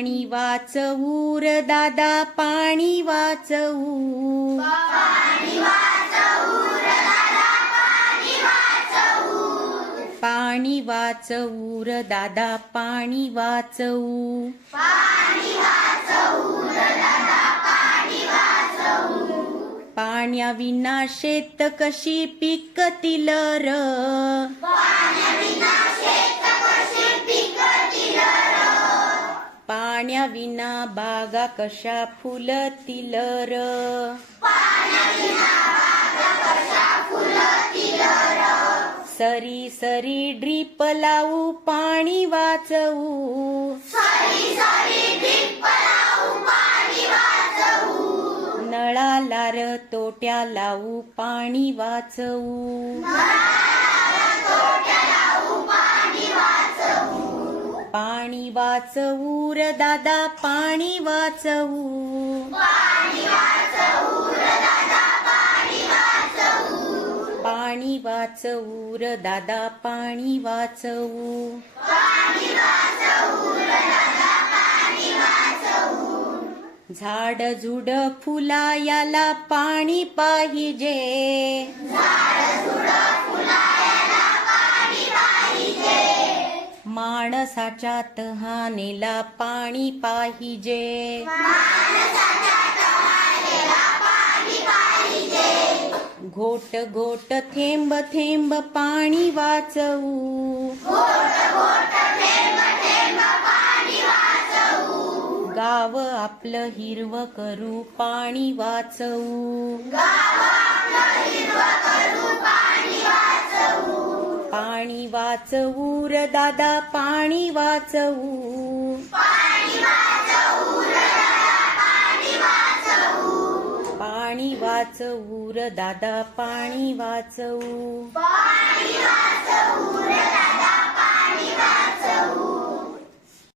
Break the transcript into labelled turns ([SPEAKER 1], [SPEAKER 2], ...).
[SPEAKER 1] पाणी वाचवूर दादा पाणी वाचवू. पाणी वाचवूर दादा पाणी वाचवू. पाण्याविना शेत कशी पिकतील र? पाण्याविना बागा कशा फुलतील र? सरी सरी ड्रीप लावू पाणी वाचवू. नळाला र तोट्या लावू पाणी वाचवू. पाणी वाचवू र दादा पाणी वाचवू. पाणी वाचवू र दादा पाणी वाचवू. झाड झुड फुला याला पाणी पाहिजे. माणसाच्या तहानेला पाणी पाहिजे. घोट घोट थेंब थेंब पाणी वाचवू. गाव आपलं हिरव करू पाणी वाचवू. पाणी वाचवू र दादा पाणी वाचवू. पाणी वाचवू र दादा पाणी वाचवू.